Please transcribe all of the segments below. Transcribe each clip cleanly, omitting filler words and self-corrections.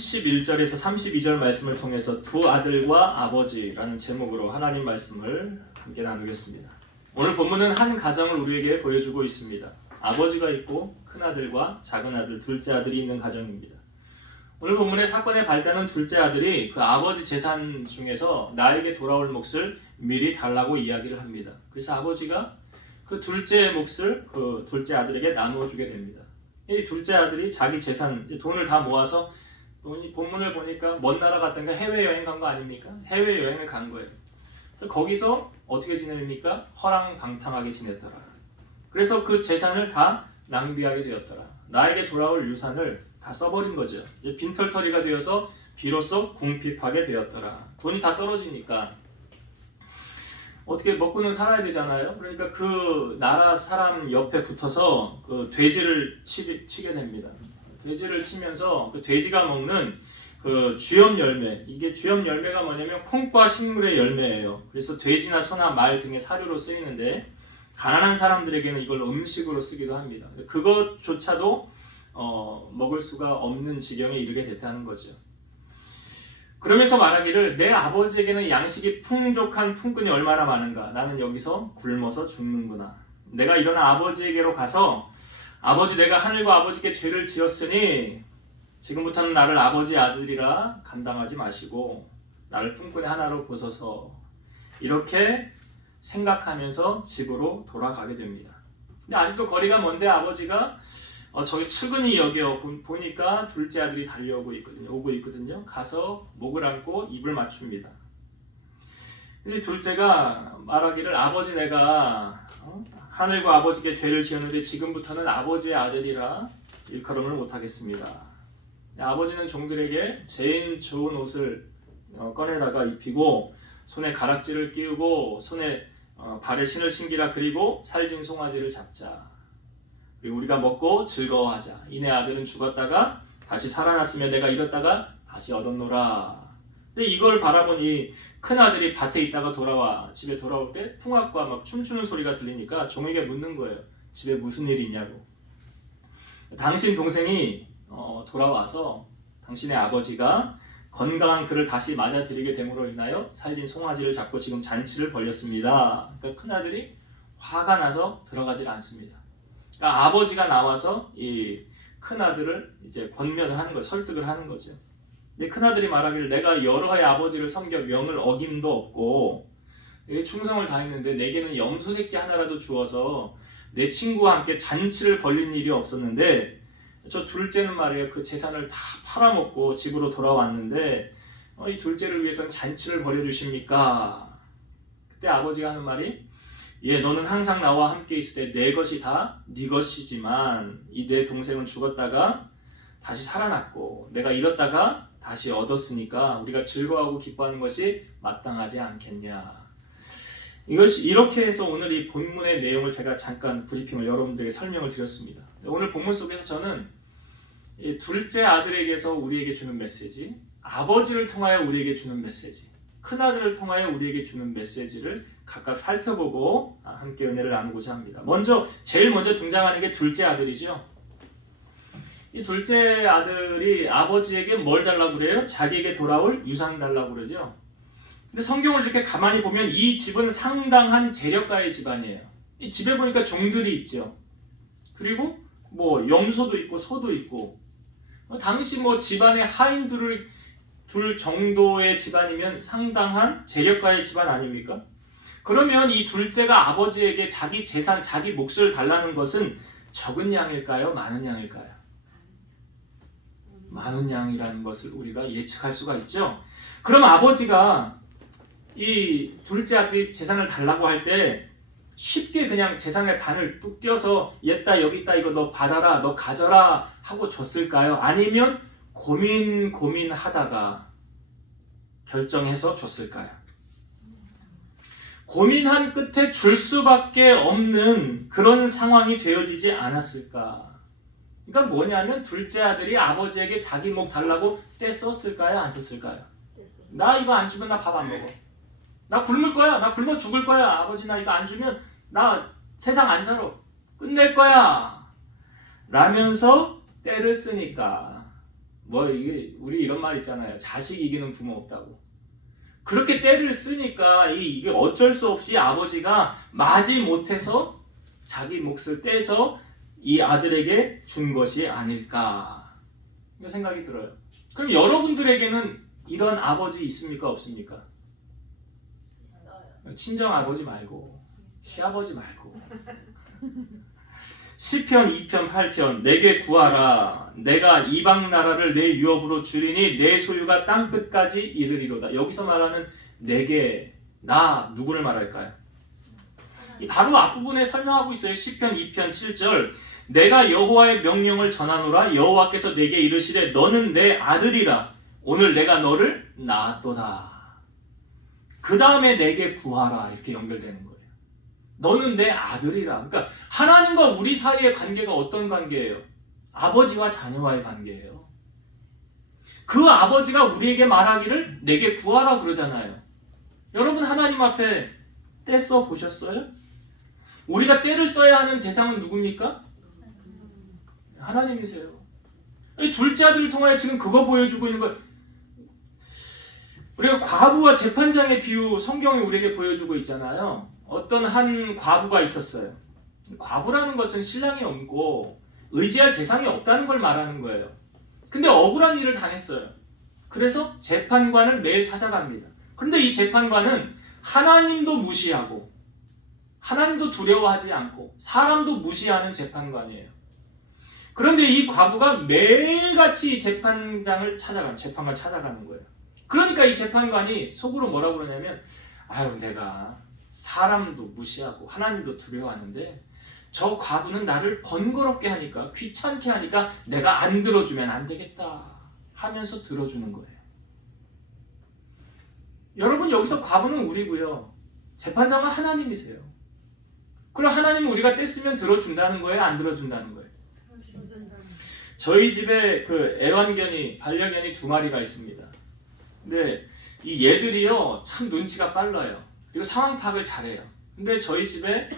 31절에서 32절 말씀을 통해서 두 아들과 아버지라는 제목으로 하나님 말씀을 함께 나누겠습니다. 오늘 본문은 한 가정을 우리에게 보여주고 있습니다. 아버지가 있고 큰아들과 작은아들, 둘째 아들이 있는 가정입니다. 오늘 본문의 사건의 발단은 둘째 아들이 그 아버지 재산 중에서 나에게 돌아올 몫을 미리 달라고 이야기를 합니다. 그래서 아버지가 그 둘째 몫을 그 둘째 아들에게 나누어 주게 됩니다. 이 둘째 아들이 자기 재산, 돈을 다 모아서 본문을 보니까 먼 나라 갔던가 해외여행 간 거 아닙니까? 해외여행을 간 거예요. 그래서 거기서 어떻게 지냅니까? 허랑방탕하게 지냈더라. 그래서 그 재산을 다 낭비하게 되었더라. 나에게 돌아올 유산을 다 써버린 거죠. 이제 빈털터리가 되어서 비로소 궁핍하게 되었더라. 돈이 다 떨어지니까 어떻게 먹고는 살아야 되잖아요. 그러니까 그 나라 사람 옆에 붙어서 그 돼지를 치게 됩니다. 돼지를 치면서 그 돼지가 먹는 그 쥐염 열매, 이게 쥐염 열매가 뭐냐면 콩과 식물의 열매예요. 그래서 돼지나 소나 말 등의 사료로 쓰이는데 가난한 사람들에게는 이걸 음식으로 쓰기도 합니다. 그것조차도 먹을 수가 없는 지경에 이르게 됐다는 거죠. 그러면서 말하기를 내 아버지에게는 양식이 풍족한 품꾼이 얼마나 많은가. 나는 여기서 굶어서 죽는구나. 내가 일어나 아버지에게로 가서 아버지, 내가 하늘과 아버지께 죄를 지었으니 지금부터는 나를 아버지 아들이라 감당하지 마시고 나를 품꾼의 하나로 보소서. 이렇게 생각하면서 집으로 돌아가게 됩니다. 근데 아직도 거리가 먼데 아버지가 저기 측은히 여겨 보니까 둘째 아들이 달려오고 있거든요. 가서 목을 안고 입을 맞춥니다. 근데 둘째가 말하기를 아버지, 내가 하늘과 아버지께 죄를 지었는데 지금부터는 아버지의 아들이라 일컬음을 못하겠습니다. 아버지는 종들에게 제일 좋은 옷을 꺼내다가 입히고 손에 가락지를 끼우고 손에 발에 신을 신기라. 그리고 살진 송아지를 잡자. 그리고 우리가 먹고 즐거워하자. 이내 아들은 죽었다가 다시 살아났으며 내가 잃었다가 다시 얻었노라. 근데 이걸 바라보니 큰아들이 밭에 있다가 집에 돌아올 때 풍악과 막 춤추는 소리가 들리니까 종에게 묻는 거예요. 집에 무슨 일이 있냐고. 당신 동생이 돌아와서 당신의 아버지가 건강한 그를 다시 맞아들이게 됨으로 인하여 살진 송아지를 잡고 지금 잔치를 벌였습니다. 그러니까 큰아들이 화가 나서 들어가질 않습니다. 그러니까 아버지가 나와서 이 큰아들을 이제 권면을 하는 거예요. 설득을 하는 거죠. 근데 큰아들이 말하기를 내가 여러 해 아버지를 섬겨 명을 어김도 없고 충성을 다했는데 내게는 염소 새끼 하나라도 주어서 내 친구와 함께 잔치를 벌린 일이 없었는데 저 둘째는 말이에요. 그 재산을 다 팔아먹고 집으로 돌아왔는데 이 둘째를 위해서는 잔치를 벌여주십니까? 그때 아버지가 하는 말이 너는 항상 나와 함께 있을 때 내 것이 다 네 것이지만 이 내 동생은 죽었다가 다시 살아났고 내가 잃었다가 다시 얻었으니까 우리가 즐거워하고 기뻐하는 것이 마땅하지 않겠냐. 이것이 이렇게 해서 오늘 이 본문의 내용을 제가 잠깐 브리핑을 여러분들에게 설명을 드렸습니다. 오늘 본문 속에서 저는 이 둘째 아들에게서 우리에게 주는 메시지, 아버지를 통하여 우리에게 주는 메시지, 큰아들을 통하여 우리에게 주는 메시지를 각각 살펴보고 함께 은혜를 나누고자 합니다. 제일 먼저 등장하는 게 둘째 아들이죠. 이 둘째 아들이 아버지에게 뭘 달라고 그래요? 자기에게 돌아올 유산 달라고 그러죠. 근데 성경을 이렇게 가만히 보면 이 집은 상당한 재력가의 집안이에요. 이 집에 보니까 종들이 있죠. 그리고 염소도 있고 소도 있고 당시 집안의 하인 둘 정도의 집안이면 상당한 재력가의 집안 아닙니까? 그러면 이 둘째가 아버지에게 자기 재산, 자기 몫을 달라는 것은 적은 양일까요? 많은 양일까요? 많은 양이라는 것을 우리가 예측할 수가 있죠. 그럼 아버지가 이 둘째 아들이 재산을 달라고 할 때 쉽게 그냥 재산의 반을 뚝 떼어서 얘다 여기 있다 이거 너 받아라 너 가져라 하고 줬을까요? 아니면 고민하다가 결정해서 줬을까요? 고민한 끝에 줄 수밖에 없는 그런 상황이 되어지지 않았을까? 그러니까 뭐냐면 둘째 아들이 아버지에게 자기 목 달라고 떼썼을까요? 안 썼을까요? 나 이거 안 주면 나 밥 안 먹어. 나 굶을 거야. 나 굶어 죽을 거야. 아버지 나 이거 안 주면 나 세상 안 살아. 끝낼 거야. 라면서 때를 쓰니까 이게 우리 이런 말 있잖아요. 자식 이기는 부모 없다고. 그렇게 때를 쓰니까 이게 어쩔 수 없이 아버지가 마지 못해서 자기 몫을 떼서 이 아들에게 준 것이 아닐까 생각이 들어요. 그럼 여러분들에게는 이런 아버지 있습니까? 없습니까? 친정 아버지 말고 시아버지 말고 시편 2편 8편 내게 구하라 내가 이방 나라를 내 유업으로 주리니 내 소유가 땅끝까지 이르리로다. 여기서 말하는 내게 나 누구를 말할까요? 바로 앞부분에 설명하고 있어요. 시편 2편 7절 내가 여호와의 명령을 전하노라 여호와께서 내게 이르시되 너는 내 아들이라 오늘 내가 너를 낳았도다. 그 다음에 내게 구하라 이렇게 연결되는 거예요. 너는 내 아들이라. 그러니까 하나님과 우리 사이의 관계가 어떤 관계예요? 아버지와 자녀와의 관계예요. 그 아버지가 우리에게 말하기를 내게 구하라 그러잖아요. 여러분 하나님 앞에 때 써 보셨어요? 우리가 때를 써야 하는 대상은 누굽니까? 하나님이세요. 둘째 아들을 통하여 지금 그거 보여주고 있는 거예요. 우리가 과부와 재판장의 비유 성경이 우리에게 보여주고 있잖아요. 어떤 한 과부가 있었어요. 과부라는 것은 신랑이 없고 의지할 대상이 없다는 걸 말하는 거예요. 근데 억울한 일을 당했어요. 그래서 재판관을 매일 찾아갑니다. 그런데 이 재판관은 하나님도 무시하고 하나님도 두려워하지 않고 사람도 무시하는 재판관이에요. 그런데 이 과부가 매일같이 재판관 찾아가는 거예요. 그러니까 이 재판관이 속으로 뭐라고 그러냐면 아유 내가 사람도 무시하고 하나님도 두려워하는데 저 과부는 나를 번거롭게 하니까 귀찮게 하니까 내가 안 들어주면 안 되겠다 하면서 들어주는 거예요. 여러분 여기서 과부는 우리고요. 재판장은 하나님이세요. 그럼 하나님은 우리가 뗐으면 들어준다는 거예요? 안 들어준다는 거예요? 저희 집에 그 애완견이 반려견이 2마리가 있습니다. 근데 이 얘들이요 참 눈치가 빨라요. 그리고 상황 파악을 잘해요. 근데 저희 집에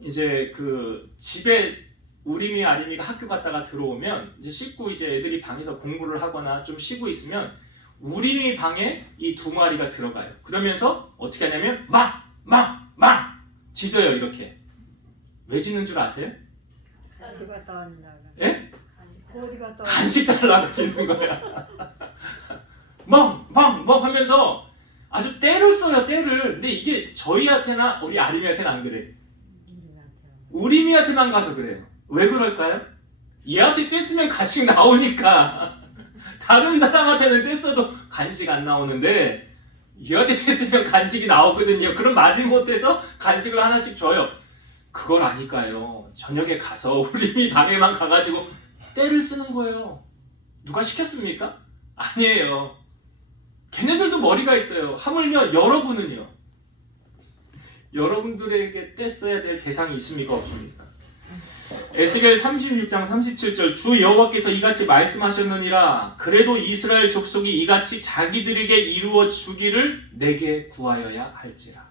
이제 그 집에 우리미 아리미가 학교 갔다가 들어오면 이제 씻고 이제 애들이 방에서 공부를 하거나 좀 쉬고 있으면 우리미 방에 이 2마리가 들어가요. 그러면서 어떻게 하냐면 막 짖어요. 이렇게. 왜 짖는 줄 아세요? 간식 갔다 왔나? 예? 어디 갔다 왔나? 간식 달라고 짖는 거야. 멍 하면서 아주 때를 써요. 때를. 근데 이게 저희한테나 우리 아리미한테는 안 그래. 우리미한테만 가서 그래요. 왜 그럴까요? 얘한테 뗐으면 간식 나오니까. 다른 사람한테는 뗐어도 간식 안 나오는데 얘한테 뗐으면 간식이 나오거든요. 그럼 마지못해서 간식을 하나씩 줘요. 그걸 아니까요. 저녁에 가서 우리미 방에만 가가지고 때를 쓰는 거예요. 누가 시켰습니까? 아니에요. 걔네들도 머리가 있어요. 하물며 여러분은요. 여러분들에게 떼써야 될 대상이 있습니까? 없습니까? 에스겔 36장 37절 주 여호와께서 이같이 말씀하셨느니라 그래도 이스라엘 족속이 이같이 자기들에게 이루어 주기를 내게 구하여야 할지라.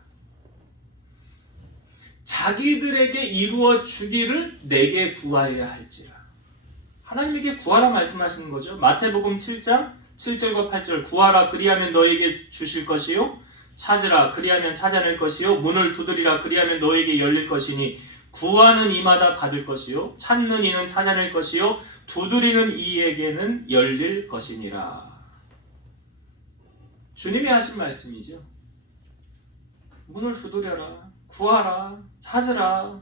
자기들에게 이루어 주기를 내게 구하여야 할지라. 하나님에게 구하라 말씀하시는 거죠. 마태복음 7장 7절과 8절 구하라 그리하면 너에게 주실 것이요 찾으라 그리하면 찾아낼 것이요 문을 두드리라 그리하면 너에게 열릴 것이니 구하는 이마다 받을 것이요 찾는 이는 찾아낼 것이요 두드리는 이에게는 열릴 것이니라. 주님이 하신 말씀이죠. 문을 두드려라 구하라 찾으라.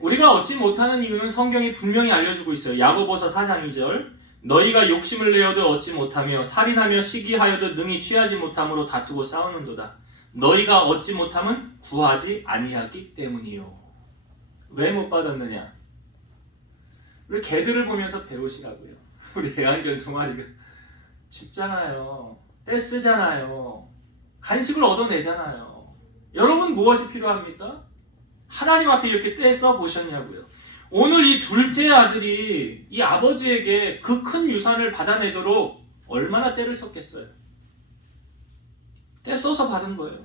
우리가 얻지 못하는 이유는 성경이 분명히 알려주고 있어요. 야고보서 4장 2절 너희가 욕심을 내어도 얻지 못하며 살인하며 시기하여도 능히 취하지 못함으로 다투고 싸우는도다. 너희가 얻지 못함은 구하지 아니하기 때문이요. 왜 못 받았느냐? 우리 개들을 보면서 배우시라고요. 우리 애완견 2마리가 짖잖아요. 떼쓰잖아요. 간식을 얻어내잖아요. 여러분 무엇이 필요합니까? 하나님 앞에 이렇게 떼써 보셨냐고요. 오늘 이 둘째 아들이 이 아버지에게 그 큰 유산을 받아내도록 얼마나 때를 썼겠어요. 때 써서 받은 거예요.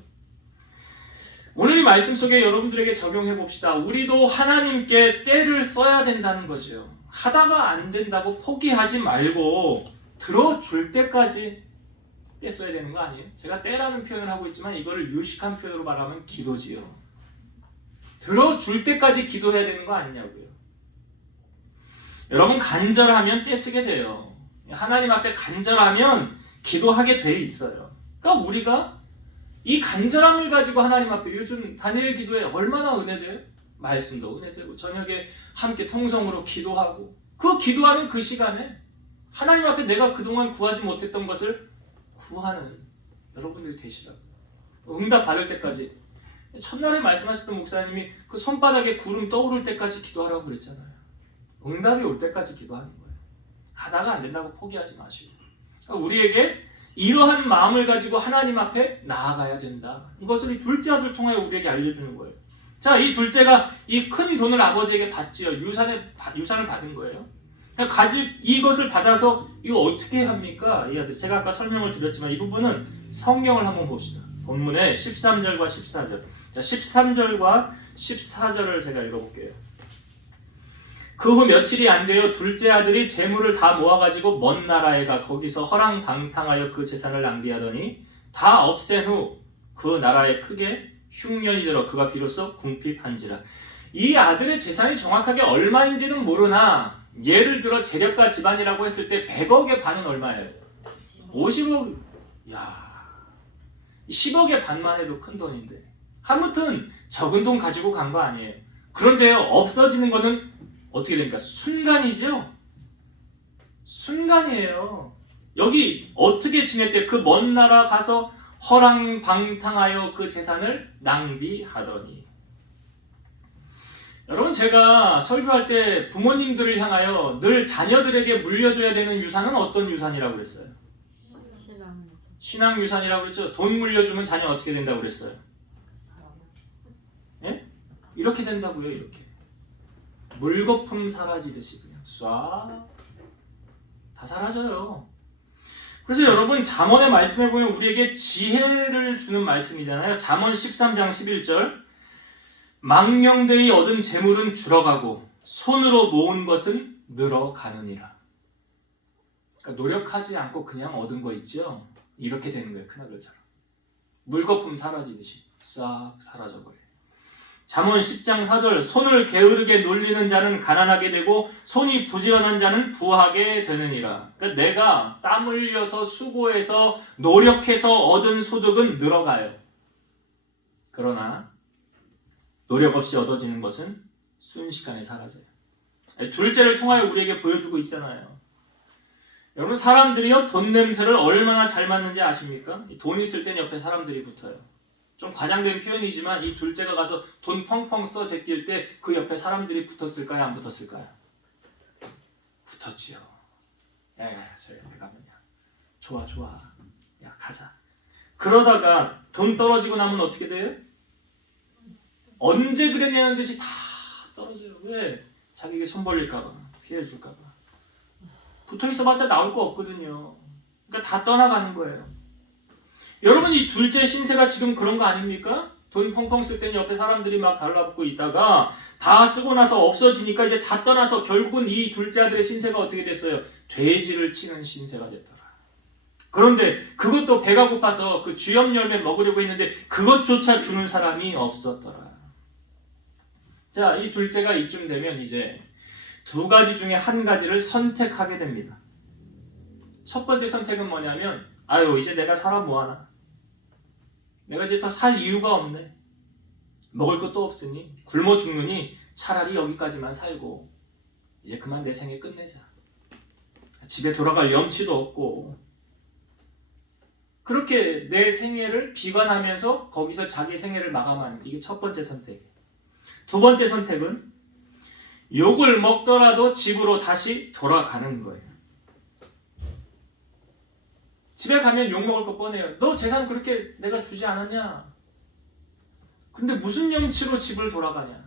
오늘 이 말씀 속에 여러분들에게 적용해 봅시다. 우리도 하나님께 때를 써야 된다는 거죠. 하다가 안 된다고 포기하지 말고 들어줄 때까지 떼써야 되는 거 아니에요? 제가 때라는 표현을 하고 있지만 이거를 유식한 표현으로 말하면 기도지요. 들어줄 때까지 기도해야 되는 거 아니냐고요. 여러분 간절하면 떼쓰게 돼요. 하나님 앞에 간절하면 기도하게 돼 있어요. 그러니까 우리가 이 간절함을 가지고 하나님 앞에 요즘 다니엘 기도에 얼마나 은혜돼요? 말씀도 은혜되고 저녁에 함께 통성으로 기도하고 그 기도하는 그 시간에 하나님 앞에 내가 그동안 구하지 못했던 것을 구하는 여러분들이 되시라고. 응답 받을 때까지. 첫날에 말씀하셨던 목사님이 그 손바닥에 구름 떠오를 때까지 기도하라고 그랬잖아요. 응답이 올 때까지 기도하는 거예요. 하다가 안 된다고 포기하지 마시고. 그러니까 우리에게 이러한 마음을 가지고 하나님 앞에 나아가야 된다. 이것을 이 둘째 아들 통하여 우리에게 알려주는 거예요. 자, 이 둘째가 이 큰 돈을 아버지에게 받지요. 유산을 받은 거예요. 그러니까 이것을 받아서 이거 어떻게 합니까? 이 아들. 제가 아까 설명을 드렸지만 이 부분은 성경을 한번 봅시다. 본문의 13절과 14절. 자, 13절과 14절을 제가 읽어볼게요. 그 후 며칠이 안 되어 둘째 아들이 재물을 다 모아가지고 먼 나라에 가 거기서 허랑방탕하여 그 재산을 낭비하더니 다 없앤 후 그 나라에 크게 흉년이 들어 그가 비로소 궁핍한지라. 이 아들의 재산이 정확하게 얼마인지는 모르나 예를 들어 재력가 집안이라고 했을 때 100억의 반은 얼마예요? 50억. 야, 10억의 반만 해도 큰 돈인데 아무튼 적은 돈 가지고 간 거 아니에요. 그런데요, 없어지는 거는 어떻게 됩니까? 순간이죠? 순간이에요. 여기 어떻게 지냈대? 그 먼 나라 가서 허랑방탕하여 그 재산을 낭비하더니. 여러분, 제가 설교할 때 부모님들을 향하여 늘 자녀들에게 물려줘야 되는 유산은 어떤 유산이라고 그랬어요? 신앙 유산이라고 그랬죠. 돈 물려주면 자녀 어떻게 된다고 그랬어요? 예? 이렇게 된다고요. 이렇게 물거품 사라지듯이 그냥 쏴 다 사라져요. 그래서 여러분, 잠언의 말씀에 보면 우리에게 지혜를 주는 말씀이잖아요. 잠언 13장 11절. 망령되이 얻은 재물은 줄어가고 손으로 모은 것은 늘어가느니라. 그러니까 노력하지 않고 그냥 얻은 거 있죠. 이렇게 되는 거예요. 큰아들처럼 물거품 사라지듯이 싹 사라져버려요. 잠언 10장 4절. 손을 게으르게 놀리는 자는 가난하게 되고 손이 부지런한 자는 부하게 되느니라. 그러니까 내가 땀 흘려서 수고해서 노력해서 얻은 소득은 늘어가요. 그러나 노력 없이 얻어지는 것은 순식간에 사라져요. 둘째를 통하여 우리에게 보여주고 있잖아요. 여러분, 사람들이요, 돈 냄새를 얼마나 잘 맡는지 아십니까? 돈 있을 땐 옆에 사람들이 붙어요. 좀 과장된 표현이지만 이 둘째가 가서 돈 펑펑 써 제낄 때 그 옆에 사람들이 붙었을까요? 안 붙었을까요? 붙었지요. 야, 저 옆에 가면 좋아. 야, 가자. 그러다가 돈 떨어지고 나면 어떻게 돼요? 언제 그랬냐는 듯이 다 떨어져요. 왜? 자기에게 손 벌릴까봐, 피해줄까봐. 붙어있어봤자 나올 거 없거든요. 그러니까 다 떠나가는 거예요. 여러분, 이 둘째 신세가 지금 그런 거 아닙니까? 돈 펑펑 쓸 때는 옆에 사람들이 막 달라붙고 있다가 다 쓰고 나서 없어지니까 이제 다 떠나서 결국은 이 둘째 아들의 신세가 어떻게 됐어요? 돼지를 치는 신세가 됐더라. 그런데 그것도 배가 고파서 그 쥐염 열매 먹으려고 했는데 그것조차 주는 사람이 없었더라. 자, 이 둘째가 이쯤 되면 이제 두 가지 중에 한 가지를 선택하게 됩니다. 첫 번째 선택은 뭐냐면, 이제 내가 살아 뭐하나? 내가 이제 더 살 이유가 없네. 먹을 것도 없으니 굶어 죽느니 차라리 여기까지만 살고 이제 그만 내 생애 끝내자. 집에 돌아갈 염치도 없고. 그렇게 내 생애를 비관하면서 거기서 자기 생애를 마감하는, 이게 첫 번째 선택. 두 번째 선택은 욕을 먹더라도 집으로 다시 돌아가는 거예요. 집에 가면 욕 먹을 거 뻔해요. 너 재산 그렇게 내가 주지 않았냐? 근데 무슨 염치로 집을 돌아가냐?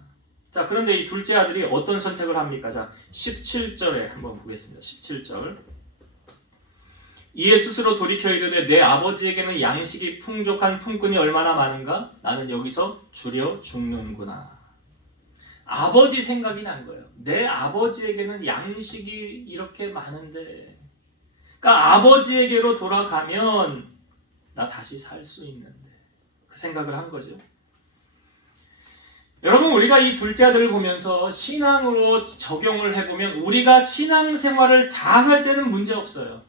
자, 그런데 이 둘째 아들이 어떤 선택을 합니까? 자, 17절에 한번 보겠습니다. 17절. 이에 스스로 돌이켜 이르되 내 아버지에게는 양식이 풍족한 품꾼이 얼마나 많은가? 나는 여기서 줄여 죽는구나. 아버지 생각이 난 거예요. 내 아버지에게는 양식이 이렇게 많은데, 그러니까 아버지에게로 돌아가면 나 다시 살 수 있는데, 그 생각을 한 거죠. 여러분, 우리가 이 둘째 아들을 보면서 신앙으로 적용을 해보면 우리가 신앙생활을 잘할 때는 문제 없어요.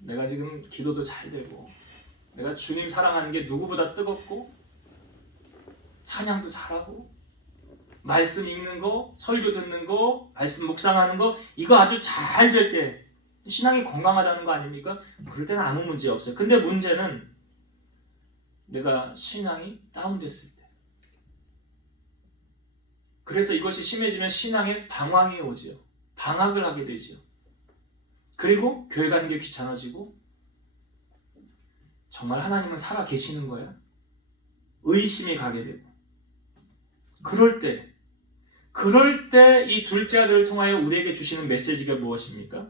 내가 지금 기도도 잘 되고, 내가 주님 사랑하는 게 누구보다 뜨겁고, 찬양도 잘하고, 말씀 읽는 거, 설교 듣는 거, 말씀 묵상하는 거, 이거 아주 잘 될 때 신앙이 건강하다는 거 아닙니까? 그럴 때는 아무 문제 없어요. 근데 문제는 내가 신앙이 다운됐을 때, 그래서 이것이 심해지면 신앙에 방황이 오지요. 방학을 하게 되지요. 그리고 교회 가는 게 귀찮아지고, 정말 하나님은 살아 계시는 거야? 의심이 가게 되고, 그럴 때 이 둘째 아들을 통하여 우리에게 주시는 메시지가 무엇입니까?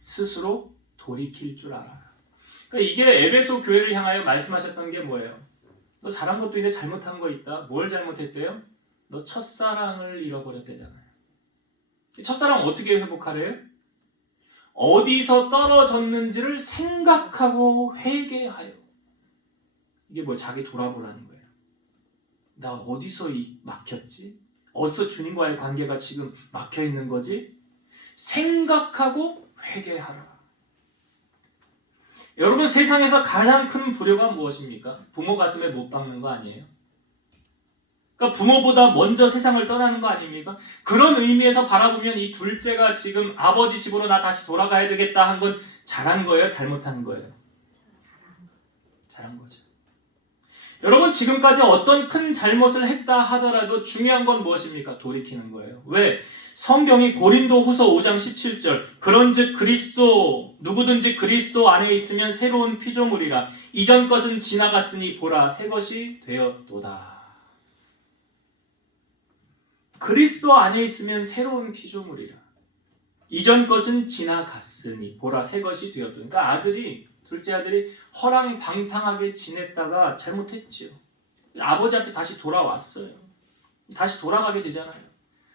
스스로 돌이킬 줄 알아라. 그러니까 이게 에베소 교회를 향하여 말씀하셨던 게 뭐예요? 너 잘한 것도 있는데 잘못한 거 있다. 뭘 잘못했대요? 너 첫사랑을 잃어버렸대잖아요. 첫사랑 어떻게 회복하래요? 어디서 떨어졌는지를 생각하고 회개하여. 이게 뭐 자기 돌아보라는 거예요. 나 어디서 막혔지? 어디서 주님과의 관계가 지금 막혀있는 거지? 생각하고 회개하라. 여러분, 세상에서 가장 큰 불효가 무엇입니까? 부모 가슴에 못 박는 거 아니에요? 그러니까 부모보다 먼저 세상을 떠나는 거 아닙니까? 그런 의미에서 바라보면 이 둘째가 지금 아버지 집으로 나 다시 돌아가야 되겠다 한 건 잘한 거예요? 잘못한 거예요? 잘한 거죠. 여러분, 지금까지 어떤 큰 잘못을 했다 하더라도 중요한 건 무엇입니까? 돌이키는 거예요. 왜? 성경이 고린도후서 5장 17절 그런즉 그리스도 누구든지 그리스도 안에 있으면 새로운 피조물이라 이전 것은 지나갔으니 보라 새 것이 되었도다. 그리스도 안에 있으면 새로운 피조물이라 이전 것은 지나갔으니 보라 새 것이 되었도다. 그러니까 둘째 아들이 허랑방탕하게 지냈다가 잘못했죠. 아버지 앞에 다시 돌아왔어요. 다시 돌아가게 되잖아요.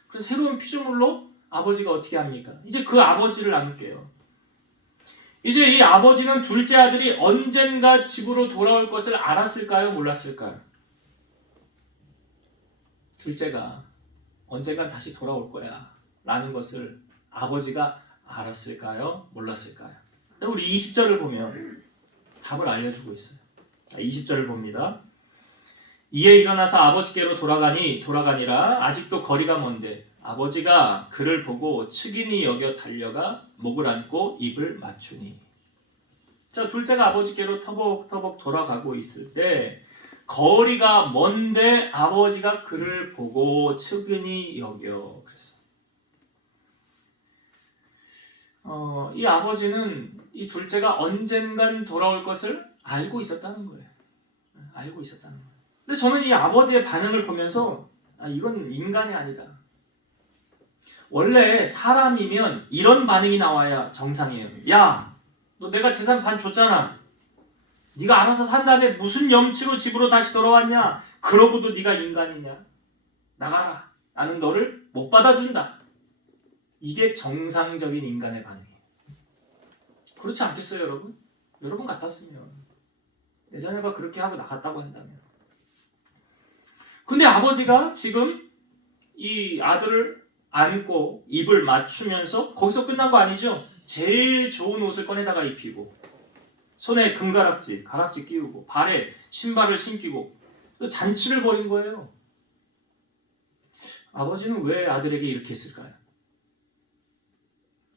그래서 새로운 피조물로 아버지가 어떻게 합니까? 이제 그 아버지를 안게요. 이제 이 아버지는 둘째 아들이 언젠가 집으로 돌아올 것을 알았을까요? 몰랐을까요? 둘째가 언젠가 다시 돌아올 거야 라는 것을 아버지가 알았을까요? 몰랐을까요? 우리 20절을 보면 답을 알려주고 있어요. 20절을 봅니다. 이에 일어나서 아버지께로 돌아가니라 아직도 거리가 먼데 아버지가 그를 보고 측은히 여겨 달려가 목을 안고 입을 맞추니. 자, 둘째가 아버지께로 터벅터벅 돌아가고 있을 때 거리가 먼데 아버지가 그를 보고 측은히 여겨. 그랬어. 이 아버지는 이 둘째가 언젠간 돌아올 것을 알고 있었다는 거예요. 알고 있었다는 거예요. 근데 저는 이 아버지의 반응을 보면서 이건 인간이 아니다. 원래 사람이면 이런 반응이 나와야 정상이에요. 야, 너 내가 재산 반 줬잖아. 네가 알아서 산 다음에 무슨 염치로 집으로 다시 돌아왔냐? 그러고도 네가 인간이냐? 나가라. 나는 너를 못 받아준다. 이게 정상적인 인간의 반응이에요. 그렇지 않겠어요, 여러분? 여러분 같았으면 내 자녀가 그렇게 하고 나갔다고 한다면. 근데 아버지가 지금 이 아들을 안고 입을 맞추면서 거기서 끝난 거 아니죠? 제일 좋은 옷을 꺼내다가 입히고 손에 가락지 끼우고 발에 신발을 신기고 잔치를 벌인 거예요. 아버지는 왜 아들에게 이렇게 했을까요?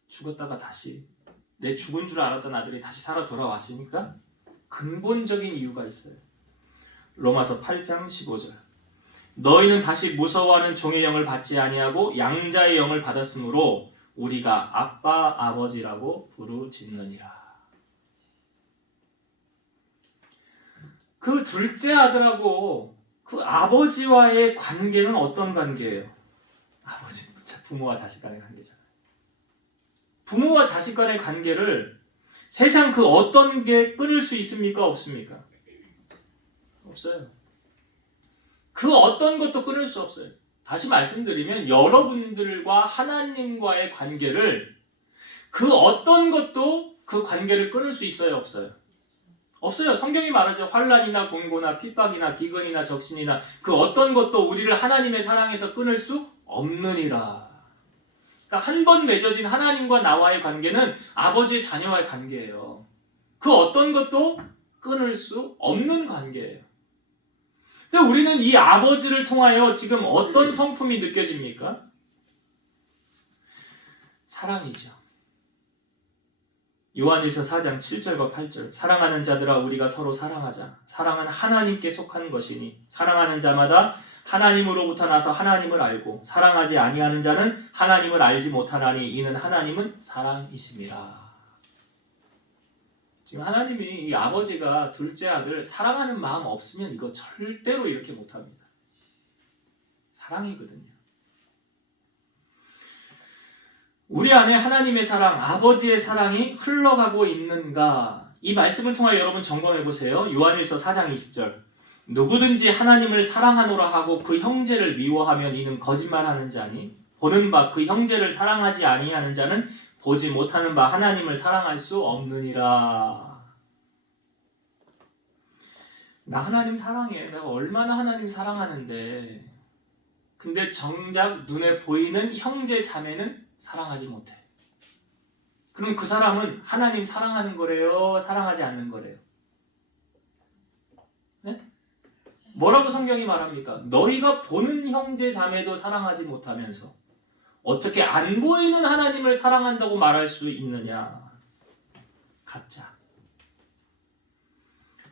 죽었다가 다시 내 죽은 줄 알았던 아들이 다시 살아 돌아왔으니까 근본적인 이유가 있어요. 로마서 8장 15절 너희는 다시 무서워하는 종의 영을 받지 아니하고 양자의 영을 받았으므로 우리가 아빠 아버지라고 부르짖느니라. 그 둘째 아들하고 그 아버지와의 관계는 어떤 관계예요? 부모와 자식 간의 관계잖아요. 부모와 자식 간의 관계를 세상 그 어떤 게 끊을 수 있습니까? 없습니까? 없어요. 그 어떤 것도 끊을 수 없어요. 다시 말씀드리면 여러분들과 하나님과의 관계를 그 어떤 것도 그 관계를 끊을 수 있어요, 없어요? 없어요. 성경이 말하죠. 환난이나 공고나 핍박이나 비근이나 적신이나 그 어떤 것도 우리를 하나님의 사랑에서 끊을 수 없느니라. 그러니까 한 번 맺어진 하나님과 나와의 관계는 아버지의 자녀와의 관계예요. 그 어떤 것도 끊을 수 없는 관계예요. 근데 우리는 이 아버지를 통하여 지금 어떤 성품이 느껴집니까? 사랑이죠. 요한일서 4장 7절과 8절 사랑하는 자들아 우리가 서로 사랑하자. 사랑은 하나님께 속한 것이니 사랑하는 자마다 하나님으로부터 나서 하나님을 알고 사랑하지 아니하는 자는 하나님을 알지 못하나니 이는 하나님은 사랑이심이라. 지금 하나님이 이 아버지가 둘째 아들 사랑하는 마음 없으면 이거 절대로 이렇게 못합니다. 사랑이거든요. 우리 안에 하나님의 사랑, 아버지의 사랑이 흘러가고 있는가? 이 말씀을 통하여 여러분 점검해 보세요. 요한일서 4장 20절 누구든지 하나님을 사랑하노라 하고 그 형제를 미워하면 이는 거짓말하는 자니 보는 바 그 형제를 사랑하지 아니하는 자는 보지 못하는 바 하나님을 사랑할 수 없느니라. 나 하나님 사랑해. 내가 얼마나 하나님 사랑하는데 근데 정작 눈에 보이는 형제 자매는 사랑하지 못해. 그럼 그 사람은 하나님 사랑하는 거래요? 사랑하지 않는 거래요? 네? 뭐라고 성경이 말합니까? 너희가 보는 형제 자매도 사랑하지 못하면서 어떻게 안 보이는 하나님을 사랑한다고 말할 수 있느냐? 가짜.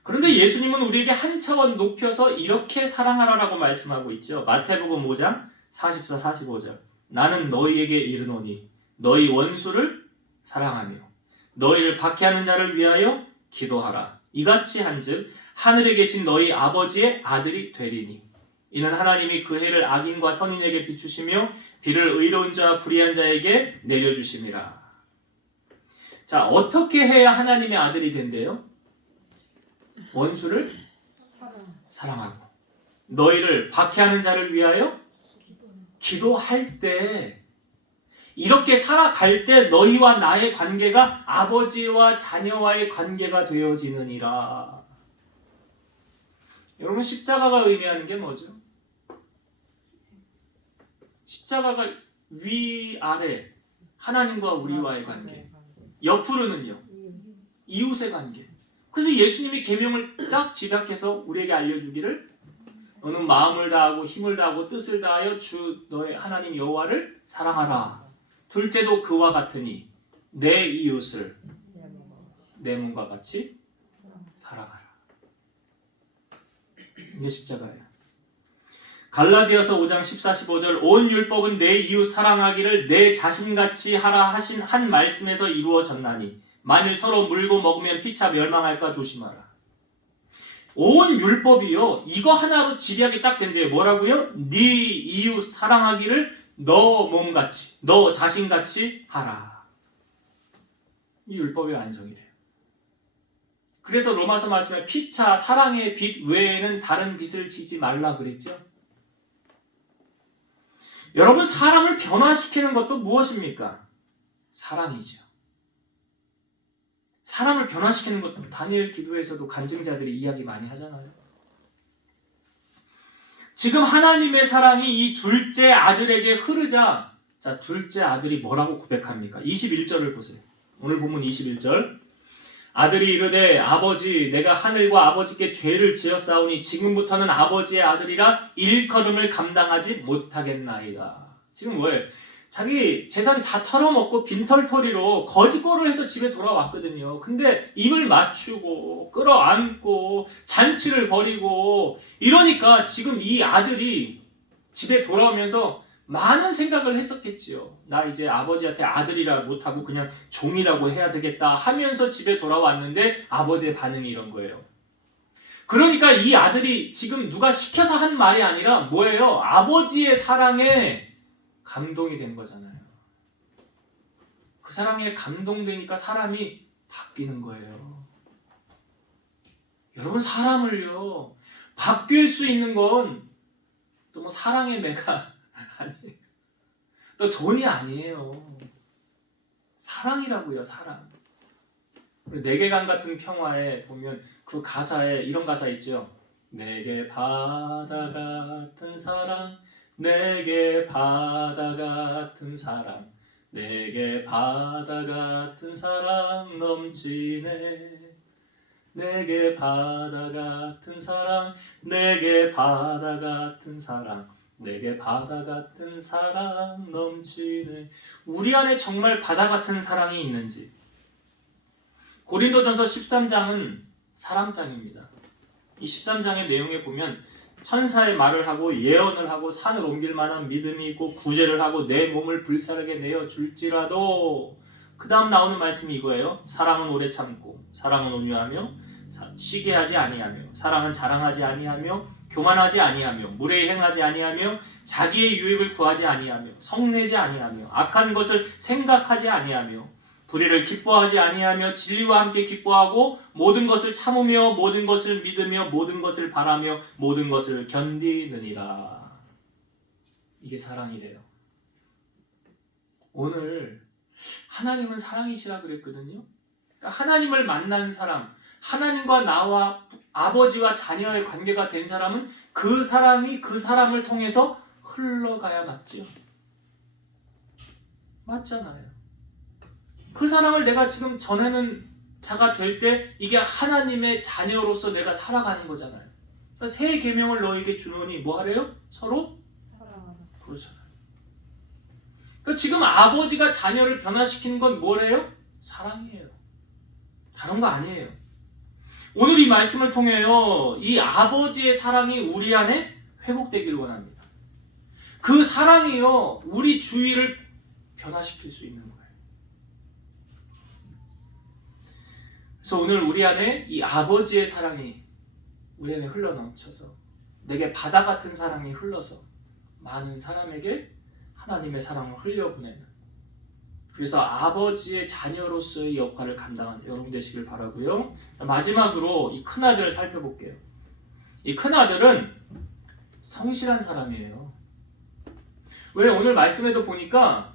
그런데 예수님은 우리에게 한 차원 높여서 이렇게 사랑하라라고 말씀하고 있죠. 마태복음 5장 44, 45절 나는 너희에게 이르노니 너희 원수를 사랑하며 너희를 박해하는 자를 위하여 기도하라. 이같이 한즉 하늘에 계신 너희 아버지의 아들이 되리니 이는 하나님이 그 해를 악인과 선인에게 비추시며 비를 의로운 자와 불의한 자에게 내려주심이라. 자, 어떻게 해야 하나님의 아들이 된대요? 원수를 사랑하고 너희를 박해하는 자를 위하여 기도할 때 이렇게 살아갈 때 너희와 나의 관계가 아버지와 자녀와의 관계가 되어지느니라. 여러분 십자가가 의미하는 게 뭐죠? 십자가가 위아래 하나님과 우리와의 관계, 옆으로는요 이웃의 관계. 그래서 예수님이 계명을 딱 집약해서 우리에게 알려주기를 너는 마음을 다하고 힘을 다하고 뜻을 다하여 주 너의 하나님 여호와를 사랑하라. 둘째도 그와 같으니 내 이웃을 내 몸과 같이 사랑하라. 이게 십자가예요. 갈라디아서 5장 14, 15절 온 율법은 내 이웃 사랑하기를 내 자신같이 하라 하신 한 말씀에서 이루어졌나니 만일 서로 물고 먹으면 피차 멸망할까 조심하라. 온 율법이요 이거 하나로 지리하게 딱 된대요. 뭐라고요? 네 이웃 사랑하기를 너 몸같이 너 자신같이 하라. 이 율법의 완성이래요. 그래서 로마서 말씀에 피차 사랑의 빛 외에는 다른 빛을 지지 말라 그랬죠. 여러분 사람을 변화시키는 것도 무엇입니까? 사랑이죠. 사람을 변화시키는 것도 다니엘 기도에서도 간증자들이 이야기 많이 하잖아요. 지금 하나님의 사랑이 이 둘째 아들에게 흐르자 자 둘째 아들이 뭐라고 고백합니까? 21절을 보세요. 오늘 본문 21절 아들이 이르되 아버지 내가 하늘과 아버지께 죄를 지었사오니 지금부터는 아버지의 아들이라 일컬음을 감당하지 못하겠나이다. 지금 뭐예요? 자기 재산 다 털어먹고 빈털터리로 거짓골을 해서 집에 돌아왔거든요. 근데 입을 맞추고 끌어안고 잔치를 벌이고 이러니까 지금 이 아들이 집에 돌아오면서 많은 생각을 했었겠지요. 나 이제 아버지한테 아들이라 못하고 그냥 종이라고 해야 되겠다 하면서 집에 돌아왔는데 아버지의 반응이 이런 거예요. 그러니까 이 아들이 지금 누가 시켜서 한 말이 아니라 뭐예요? 아버지의 사랑에 감동이 된 거잖아요. 그 사랑에 감동되니까 사람이 바뀌는 거예요. 여러분 사람을요 바뀔 수 있는 건 또 뭐 사랑의 매가 또 돈이 아니에요. 사랑이라고요, 사랑. 내계강 같은 평화에 보면 그 가사에 이런 가사 있죠. 내게 바다 같은 사랑, 내게 바다 같은 사랑, 내게 바다 같은 사랑 넘치네. 내게 바다 같은 사랑, 내게 바다 같은 사랑, 내게 바다 같은 사랑 넘치네. 우리 안에 정말 바다 같은 사랑이 있는지. 고린도전서 13장은 사랑장입니다. 이 13장의 내용에 보면 천사의 말을 하고 예언을 하고 산을 옮길 만한 믿음이 있고 구제를 하고 내 몸을 불사르게 내어 줄지라도, 그 다음 나오는 말씀이 이거예요. 사랑은 오래 참고, 사랑은 온유하며, 시기하지 아니하며, 사랑은 자랑하지 아니하며, 교만하지 아니하며, 무례히 행하지 아니하며, 자기의 유익을 구하지 아니하며, 성내지 아니하며, 악한 것을 생각하지 아니하며, 불의를 기뻐하지 아니하며, 진리와 함께 기뻐하고, 모든 것을 참으며, 모든 것을 믿으며, 모든 것을 바라며, 모든 것을 견디느니라. 이게 사랑이래요. 오늘 하나님은 사랑이시라 그랬거든요. 그러니까 하나님을 만난 사람, 하나님과 나와 아버지와 자녀의 관계가 된 사람은 그 사람이 그 사람을 통해서 흘러가야 맞죠. 맞잖아요. 그 사랑을 내가 지금 전하는 자가 될 때 이게 하나님의 자녀로서 내가 살아가는 거잖아요. 그러니까 새 계명을 너에게 주노니 뭐 하래요? 서로 사랑하라. 그렇잖아요. 그러니까 지금 아버지가 자녀를 변화시키는 건 뭐래요? 사랑이에요. 다른 거 아니에요. 오늘 이 말씀을 통해요, 이 아버지의 사랑이 우리 안에 회복되길 원합니다. 그 사랑이요, 우리 주위를 변화시킬 수 있는 거예요. 그래서 오늘 우리 안에 이 아버지의 사랑이 우리 안에 흘러넘쳐서 내게 바다 같은 사랑이 흘러서 많은 사람에게 하나님의 사랑을 흘려보내는, 그래서 아버지의 자녀로서의 역할을 감당하는 여러분 되시길 바라고요. 마지막으로 이 큰아들을 살펴볼게요. 이 큰아들은 성실한 사람이에요. 왜? 오늘 말씀에도 보니까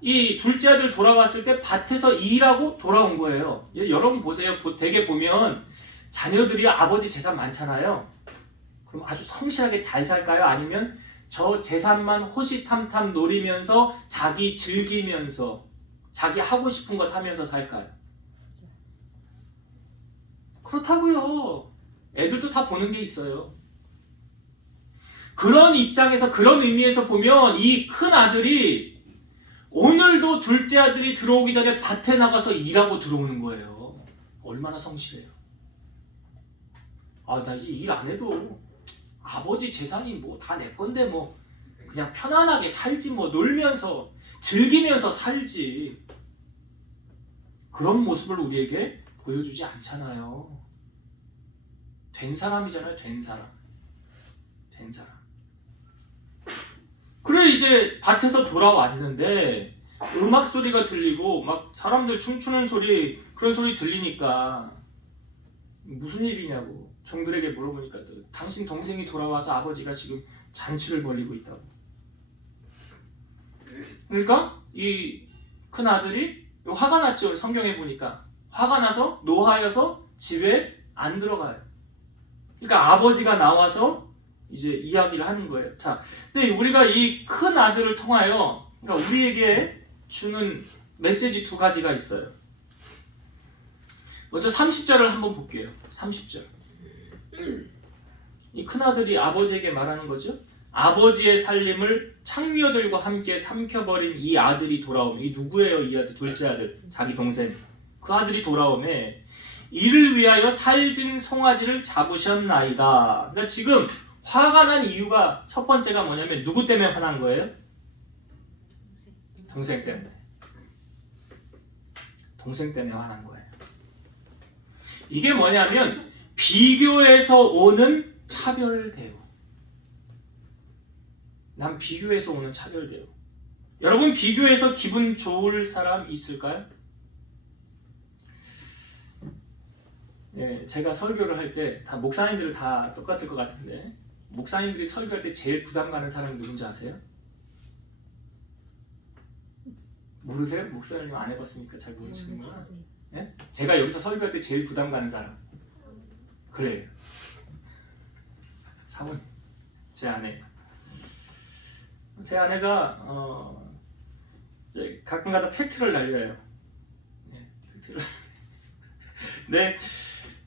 이 둘째 아들 돌아왔을 때 밭에서 일하고 돌아온 거예요. 여러분 보세요. 대개 보면 자녀들이 아버지 재산 많잖아요. 그럼 아주 성실하게 잘 살까요? 아니면 저 재산만 호시탐탐 노리면서 자기 즐기면서 자기 하고 싶은 것 하면서 살까요? 그렇다고요. 애들도 다 보는 게 있어요. 그런 입장에서, 그런 의미에서 보면 이 큰 아들이 오늘도 둘째 아들이 들어오기 전에 밭에 나가서 일하고 들어오는 거예요. 얼마나 성실해요. 아, 나 이 일 안 해도 아버지 재산이 뭐 다 내 건데 뭐 그냥 편안하게 살지, 뭐 놀면서 즐기면서 살지. 그런 모습을 우리에게 보여주지 않잖아요. 된 사람이잖아요. 된 사람. 그래, 이제 밭에서 돌아왔는데 음악 소리가 들리고 막 사람들 춤추는 소리, 그런 소리 들리니까 무슨 일이냐고 종들에게 물어보니까 당신 동생이 돌아와서 아버지가 지금 잔치를 벌이고 있다고. 그러니까 이 큰아들이 화가 났죠. 성경에 보니까 화가 나서 노하여서 집에 안 들어가요. 그러니까 아버지가 나와서 이제 이야기를 하는 거예요. 자, 근데 우리가 이 큰 아들을 통하여 그러니까 우리에게 주는 메시지 두 가지가 있어요. 먼저 30절을 한번 볼게요. 30절. 이 큰아들이 아버지에게 말하는 거죠. 아버지의 살림을 창녀들과 함께 삼켜버린 이 아들이 돌아오매. 이 누구예요? 이 아들, 둘째 아들, 자기 동생. 그 아들이 돌아오매 이를 위하여 살진 송아지를 잡으셨나이다. 그러니까 지금 화가 난 이유가 첫 번째가 뭐냐면 누구 때문에 화난 거예요? 동생 때문에. 동생 때문에 화난 거예요. 이게 뭐냐면 비교에서 오는 차별대우. 난 비교에서 오는 차별대우. 여러분, 비교해서 기분 좋을 사람 있을까요? 네, 제가 설교를 할 때 다 목사님들 다 똑같을 것 같은데 목사님들이 설교할 때 제일 부담 가는 사람이 누군지 아세요? 모르세요? 목사님 안 해봤으니까 잘 모르시는구나. 네? 제가 여기서 설교할 때 제일 부담 가는 사람. 그래요. 사모님, 제 아내. 제 아내가 이제 가끔가다 팩트를 날려요. 네, 팩트를. 네,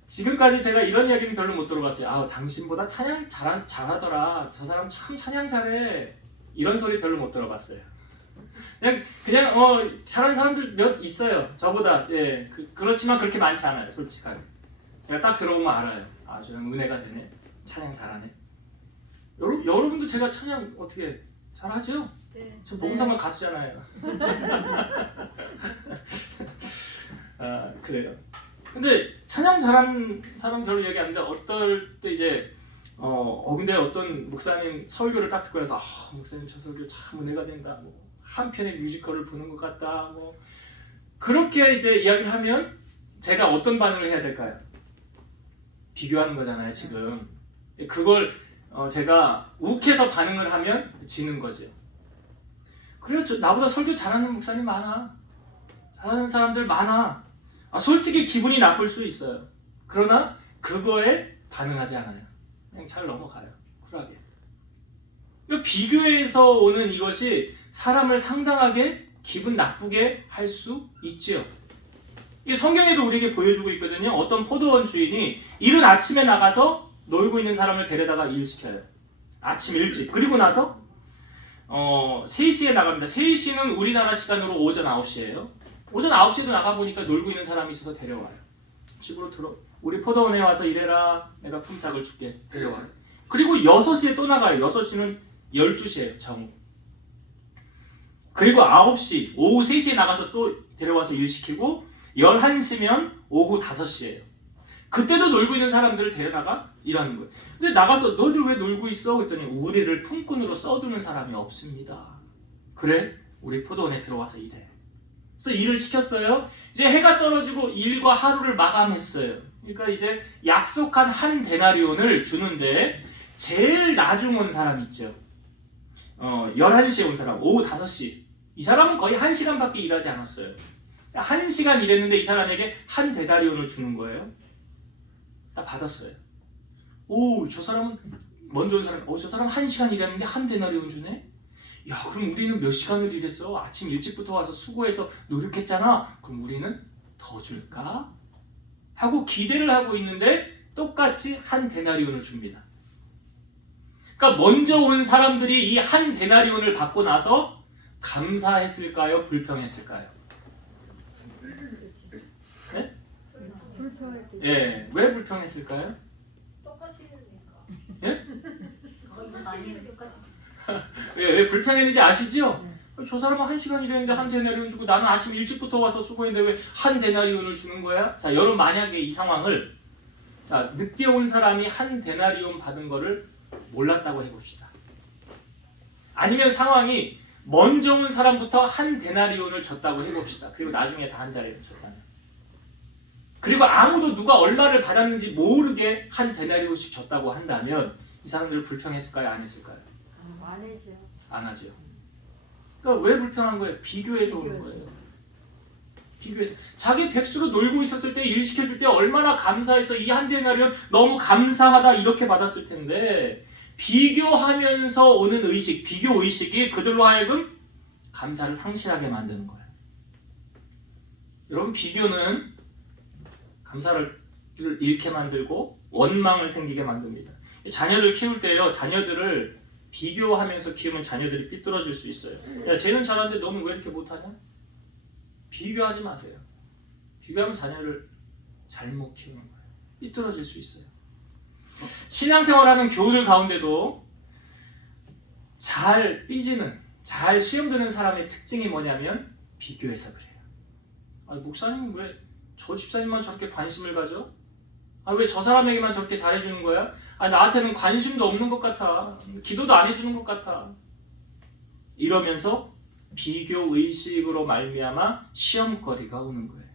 지금까지 제가 이런 이야기는 별로 못 들어봤어요. 아, 당신보다 찬양 잘하더라. 저 사람 참 찬양 잘해. 이런 소리 별로 못 들어봤어요. 그냥 잘하는 사람들 몇 있어요. 저보다. 예, 그렇지만 그렇게 많지 않아요. 솔직하게. 제가 딱 들어보면 알아요. 아, 저 형 은혜가 되네. 찬양 잘하네. 여러분도 제가 찬양 어떻게 잘하죠? 네. 저 복음성가 가수잖아요. 아, 그래요. 근데 찬양 잘하는 사람 별로 얘기 안 하는데 어떨 때 이제 근데 어떤 목사님 설교를 딱 듣고 나서 목사님 저 설교 참 은혜가 된다. 뭐 한 편의 뮤지컬을 보는 것 같다. 뭐 그렇게 이제 이야기를 하면 제가 어떤 반응을 해야 될까요? 비교하는 거잖아요, 지금. 그걸 제가 욱해서 반응을 하면 지는 거죠. 그래요, 나보다 설교 잘하는 목사님 많아. 잘하는 사람들 많아. 솔직히 기분이 나쁠 수 있어요. 그러나 그거에 반응하지 않아요. 그냥 잘 넘어가요. 쿨하게. 비교에서 오는 이것이 사람을 상당하게 기분 나쁘게 할 수 있지요. 이 성경에도 우리에게 보여주고 있거든요. 어떤 포도원 주인이 이른 아침에 나가서 놀고 있는 사람을 데려다가 일시켜요. 아침 일찍. 그리고 나서 3시에 나갑니다. 3시는 우리나라 시간으로 오전 9시예요. 오전 9시에도 나가보니까 놀고 있는 사람이 있어서 데려와요. 집으로 우리 포도원에 와서 일해라. 내가 품삯을 줄게. 데려와요. 그리고 6시에 또 나가요. 6시는 12시예요. 정오. 그리고 9시, 오후 3시에 나가서 또 데려와서 일시키고 11시면 오후 5시예요. 그때도 놀고 있는 사람들을 데려다가 일하는 거예요. 근데 나가서 너희들 왜 놀고 있어? 그랬더니 우리를 품꾼으로 써주는 사람이 없습니다. 그래? 우리 포도원에 들어와서 일해. 그래서 일을 시켰어요. 이제 해가 떨어지고 일과 하루를 마감했어요. 그러니까 이제 약속한 한 데나리온을 주는데 제일 나중 온 사람 있죠. 11시에 온 사람, 오후 5시. 이 사람은 거의 1시간밖에 일하지 않았어요. 1시간 일했는데 이 사람에게 한 데나리온을 주는 거예요. 딱 받았어요. 오, 저 사람은 먼저 온 사람, 저 사람 1시간 일했는데 한 데나리온 주네? 야, 그럼 우리는 몇 시간을 일했어? 아침 일찍부터 와서 수고해서 노력했잖아. 그럼 우리는 더 줄까? 하고 기대를 하고 있는데 똑같이 한 데나리온을 줍니다. 그러니까 먼저 온 사람들이 이 한 데나리온을 받고 나서 감사했을까요? 불평했을까요? 네? 불평했겠죠. 예, 왜 불평했을까요? 똑같이 해주니까. 예? 거의 많이 똑같이. 왜 불평했는지 아시죠? 저 사람은 1시간 일했는데 한 데나리온 주고 나는 아침 일찍부터 와서 수고했는데 왜 한 데나리온을 주는 거야? 자, 여러분 만약에 이 상황을 늦게 온 사람이 한 데나리온 받은 거를 몰랐다고 해봅시다. 아니면 상황이 먼저 온 사람부터 한 데나리온을 줬다고 해봅시다. 그리고 나중에 다 한 데나리온 줬다면. 그리고 아무도 누가 얼마를 받았는지 모르게 한 데나리온씩 줬다고 한다면 이 사람들 불평했을까요? 안 했을까요? 안 해죠. 안 하죠. 그러니까 왜 불평한 거예요? 비교해서 오는 거예요. 비교해서. 자기 백수로 놀고 있었을 때 일 시켜줄 때 얼마나 감사해서 이 한 데나리온 너무 감사하다 이렇게 받았을 텐데 비교하면서 오는 의식, 비교 의식이 그들로 하여금 감사를 상실하게 만드는 거예요. 여러분, 비교는 감사를 잃게 만들고 원망을 생기게 만듭니다. 자녀들 키울 때요, 자녀들을 비교하면서 키우면 자녀들이 삐뚤어질 수 있어요. 야, 쟤는 잘하는데 너는 왜 이렇게 못하냐? 비교하지 마세요. 비교하면 자녀를 잘못 키우는 거예요. 삐뚤어질 수 있어요. 신앙생활하는 교우들 가운데도 잘 삐지는, 잘 시험 드는 사람의 특징이 뭐냐면 비교해서 그래요. 목사님 왜 저 집사님만 저렇게 관심을 가져? 왜 저 사람에게만 저렇게 잘해주는 거야? 나한테는 관심도 없는 것 같아. 기도도 안 해주는 것 같아. 이러면서 비교 의식으로 말미암아 시험거리가 오는 거예요.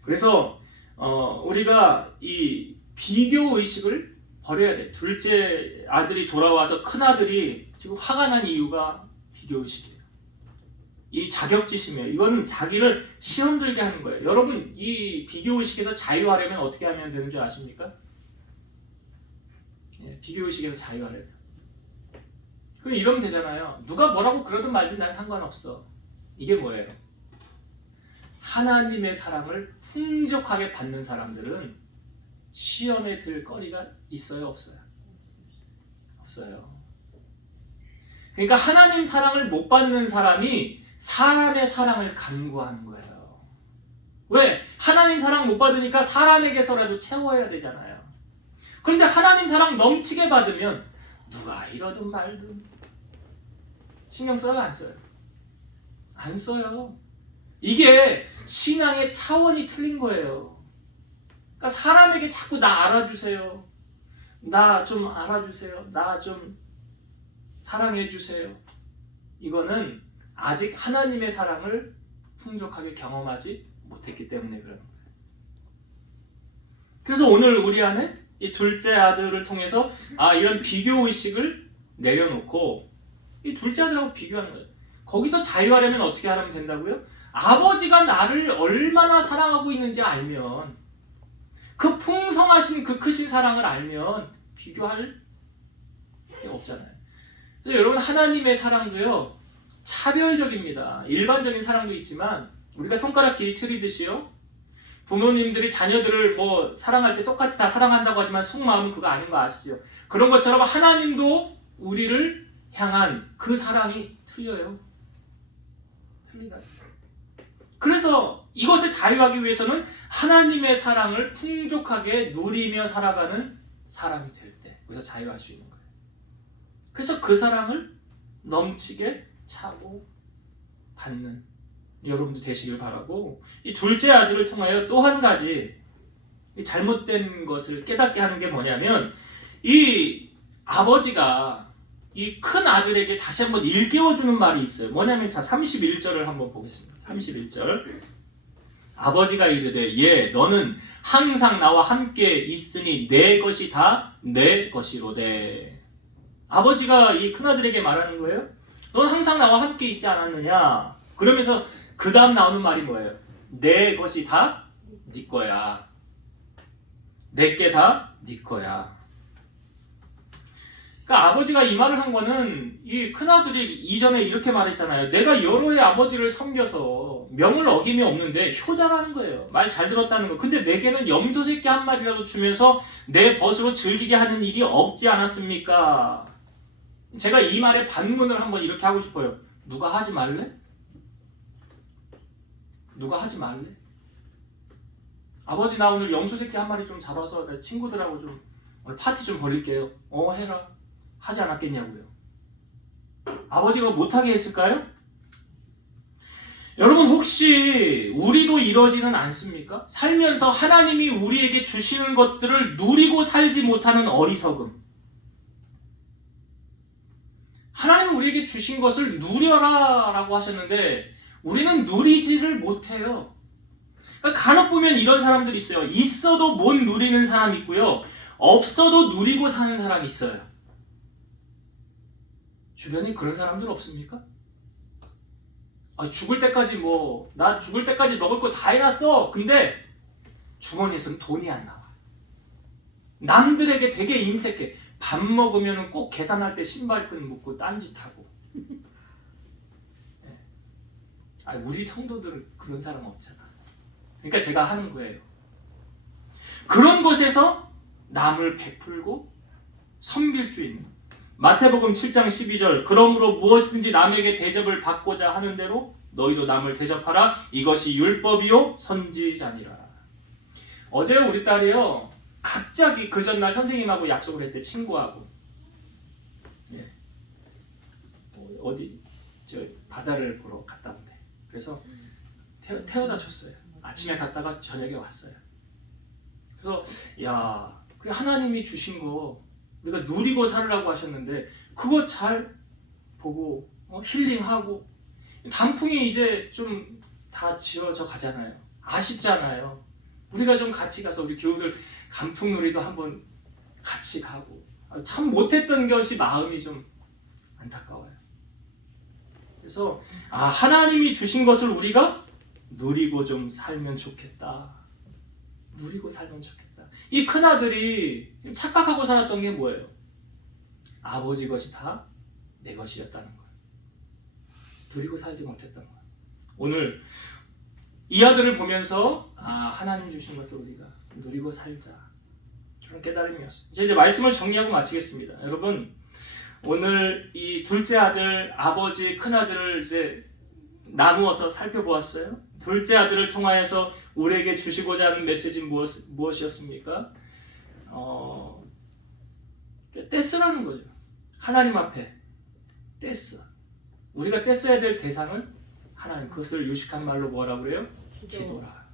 그래서 우리가 이 비교 의식을 버려야 돼. 둘째 아들이 돌아와서 큰 아들이 지금 화가 난 이유가 비교 의식이에요. 이 자격지심이에요. 이건 자기를 시험 들게 하는 거예요. 여러분 이 비교의식에서 자유하려면 어떻게 하면 되는 줄 아십니까? 예, 비교의식에서 자유하려면 그럼 이러면 되잖아요. 누가 뭐라고 그러든 말든 난 상관없어. 이게 뭐예요? 하나님의 사랑을 풍족하게 받는 사람들은 시험에 들 거리가 있어요? 없어요? 없어요. 그러니까 하나님 사랑을 못 받는 사람이 사람의 사랑을 간구하는 거예요. 왜? 하나님 사랑 못 받으니까 사람에게서라도 채워야 되잖아요. 그런데 하나님 사랑 넘치게 받으면 누가 이러든 말든 신경 써요? 안 써요? 안 써요. 이게 신앙의 차원이 틀린 거예요. 그러니까 사람에게 자꾸 나 알아주세요. 나 좀 알아주세요. 나 좀 사랑해주세요. 이거는 아직 하나님의 사랑을 풍족하게 경험하지 못했기 때문에 그런 거예요. 그래서 오늘 우리 안에 이 둘째 아들을 통해서 이런 비교의식을 내려놓고 이 둘째 아들하고 비교하는 거예요. 거기서 자유하려면 어떻게 하면 된다고요? 아버지가 나를 얼마나 사랑하고 있는지 알면 그 풍성하신 그 크신 사랑을 알면 비교할 게 없잖아요. 그래서 여러분 하나님의 사랑도요 차별적입니다. 일반적인 사랑도 있지만 우리가 손가락 길이 틀리듯이요 부모님들이 자녀들을 뭐 사랑할 때 똑같이 다 사랑한다고 하지만 속마음은 그거 아닌 거 아시죠? 그런 것처럼 하나님도 우리를 향한 그 사랑이 틀려요. 틀리다. 그래서 이것을 자유하기 위해서는 하나님의 사랑을 풍족하게 누리며 살아가는 사람이 될 때 그래서 자유할 수 있는 거예요. 그래서 그 사랑을 넘치게 차고 받는 여러분도 되시길 바라고 이 둘째 아들을 통하여 또 한 가지 이 잘못된 것을 깨닫게 하는 게 뭐냐면 이 아버지가 이 큰 아들에게 다시 한번 일깨워주는 말이 있어요. 뭐냐면 자 31절을 한번 보겠습니다. 31절 아버지가 이르되 예 너는 항상 나와 함께 있으니 내 것이 다 내 것이로되 아버지가 이 큰아들에게 말하는 거예요. 넌 항상 나와 함께 있지 않았느냐. 그러면서 그 다음 나오는 말이 뭐예요? 내 것이 다 네 거야. 내게 다 네 거야. 그러니까 아버지가 이 말을 한 거는 이 큰아들이 이전에 이렇게 말했잖아요. 내가 여러 해 아버지를 섬겨서 명을 어김이 없는데 효자라는 거예요. 말 잘 들었다는 거. 근데 내게는 염소 새끼 한 마리라도 주면서 내 벗으로 즐기게 하는 일이 없지 않았습니까? 제가 이 말에 반문을 한번 이렇게 하고 싶어요. 누가 하지 말래? 누가 하지 말래? 아버지 나 오늘 염소 새끼 한 마리 좀 잡아서 내 친구들하고 좀 오늘 파티 좀 벌릴게요. 해라. 하지 않았겠냐고요. 아버지가 못하게 했을까요? 여러분 혹시 우리도 이러지는 않습니까? 살면서 하나님이 우리에게 주시는 것들을 누리고 살지 못하는 어리석음. 하나님은 우리에게 주신 것을 누려라 라고 하셨는데 우리는 누리지를 못해요. 그러니까 간혹 보면 이런 사람들이 있어요. 있어도 못 누리는 사람이 있고요. 없어도 누리고 사는 사람이 있어요. 주변에 그런 사람들 없습니까? 죽을 때까지 나 죽을 때까지 먹을 거 다 해놨어. 근데 주머니에서는 돈이 안 나와. 남들에게 되게 인색해. 밥 먹으면 꼭 계산할 때 신발끈 묶고 딴짓하고. 우리 성도들은 그런 사람 없잖아. 그러니까 제가 하는 거예요. 그런 곳에서 남을 베풀고 섬길 수 있는 마태복음 7장 12절 그러므로 무엇이든지 남에게 대접을 받고자 하는 대로 너희도 남을 대접하라. 이것이 율법이요 선지자니라. 어제 우리 딸이요 갑자기 그 전날 선생님하고 약속을 했대. 친구하고 어디 바다를 보러 갔다 온대. 그래서 태워다 줬어요. 아침에 갔다가 저녁에 왔어요. 그래서 그 하나님이 주신 거 우리가 누리고 살으라고 하셨는데 그거 잘 보고 힐링하고 단풍이 이제 좀 다 지어져 가잖아요. 아쉽잖아요. 우리가 좀 같이 가서 우리 교우들 단풍놀이도 한번 같이 가고 참 못했던 것이 마음이 좀 안타까워요. 그래서 하나님이 주신 것을 우리가 누리고 좀 살면 좋겠다. 누리고 살면 좋겠다. 이 큰아들이 착각하고 살았던 게 뭐예요? 아버지 것이 다 내 것이었다는 거예요. 누리고 살지 못했던 거예요. 오늘 이 아들을 보면서 하나님 주신 것을 우리가 누리고 살자. 그런 깨달음이었어요. 이제 말씀을 정리하고 마치겠습니다. 여러분, 오늘 이 둘째 아들, 아버지, 큰아들을 이제 나누어서 살펴보았어요. 둘째 아들을 통하여서 우리에게 주시고자 하는 메시지는 무엇이었습니까? 떼쓰라는 거죠. 하나님 앞에 떼쓰. 우리가 떼써야 될 대상은 하나님. 그것을 유식한 말로 뭐라고 그래요? 기도라.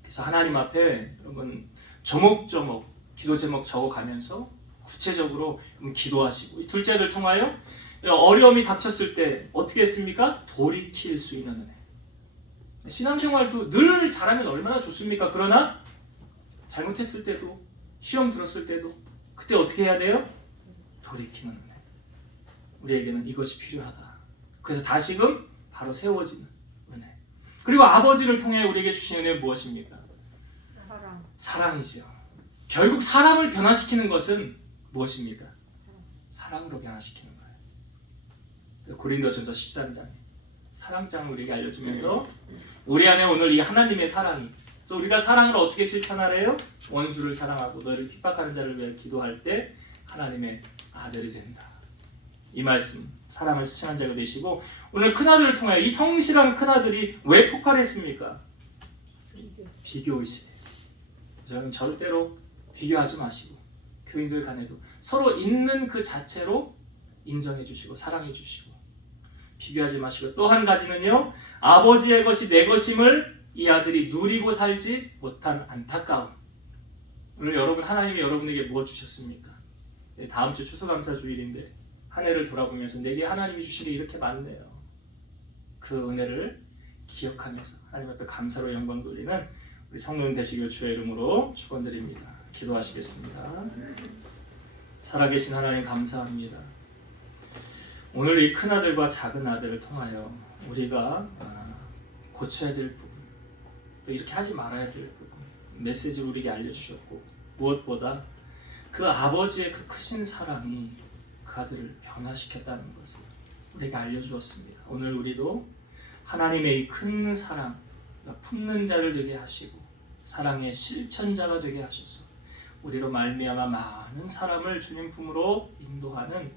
그래서 하나님 앞에 여러분 조목조목 기도 제목 적어가면서 구체적으로 기도하시고, 이 둘째를 통하여 어려움이 닥쳤을 때 어떻게 했습니까? 돌이킬 수 있는 은혜. 신앙생활도 늘 잘하면 얼마나 좋습니까? 그러나 잘못했을 때도, 시험 들었을 때도 그때 어떻게 해야 돼요? 돌이키는 은혜. 우리에게는 이것이 필요하다. 그래서 다시금 바로 세워지는 은혜. 그리고 아버지를 통해 우리에게 주신 은혜는 무엇입니까? 사랑. 사랑이지요. 결국 사람을 변화시키는 것은 무엇입니까? 사랑으로 변화시키는 거예요. 고린도전서 13장에 사랑장을 우리에게 알려주면서 우리 안에 오늘 이 하나님의 사랑이, 그래서 우리가 사랑을 어떻게 실천하래요? 원수를 사랑하고 너를 핍박하는 자를 위해 기도할 때 하나님의 아들이 된다. 이 말씀, 사랑을 실천한 자가 되시고, 오늘 큰아들을 통하여 이 성실한 큰아들이 왜 폭발했습니까? 비교의식. 여러분 절대로 비교하지 마시고, 교인들 간에도 서로 있는 그 자체로 인정해 주시고 사랑해 주시고, 비교하지 마시고, 또 한 가지는요, 아버지의 것이 내 것임을 이 아들이 누리고 살지 못한 안타까움. 오늘 여러분, 하나님이 여러분에게 무엇 주셨습니까? 다음 주 추수감사주일인데 한 해를 돌아보면서 내게 하나님이 주신 게 이렇게 많네요. 그 은혜를 기억하면서 하나님 앞에 감사로 영광 돌리는 우리 성령 되시길 주의 이름으로 축원드립니다. 기도하시겠습니다. 살아계신 하나님 감사합니다. 오늘 이 큰아들과 작은아들을 통하여 우리가 고쳐야 될 부분, 또 이렇게 하지 말아야 될 부분, 메시지를 우리에게 알려주셨고, 무엇보다 그 아버지의 그 크신 사랑이 그 아들을 변화시켰다는 것을 우리에게 알려주었습니다. 오늘 우리도 하나님의 이 큰 사랑, 품는 자를 되게 하시고 사랑의 실천자가 되게 하셔서 우리로 말미암아 많은 사람을 주님 품으로 인도하는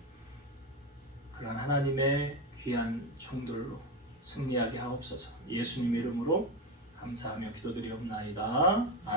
그런 하나님의 귀한 종들로 승리하게 하옵소서. 예수님 이름으로 감사하며 기도드리옵나이다. 아멘.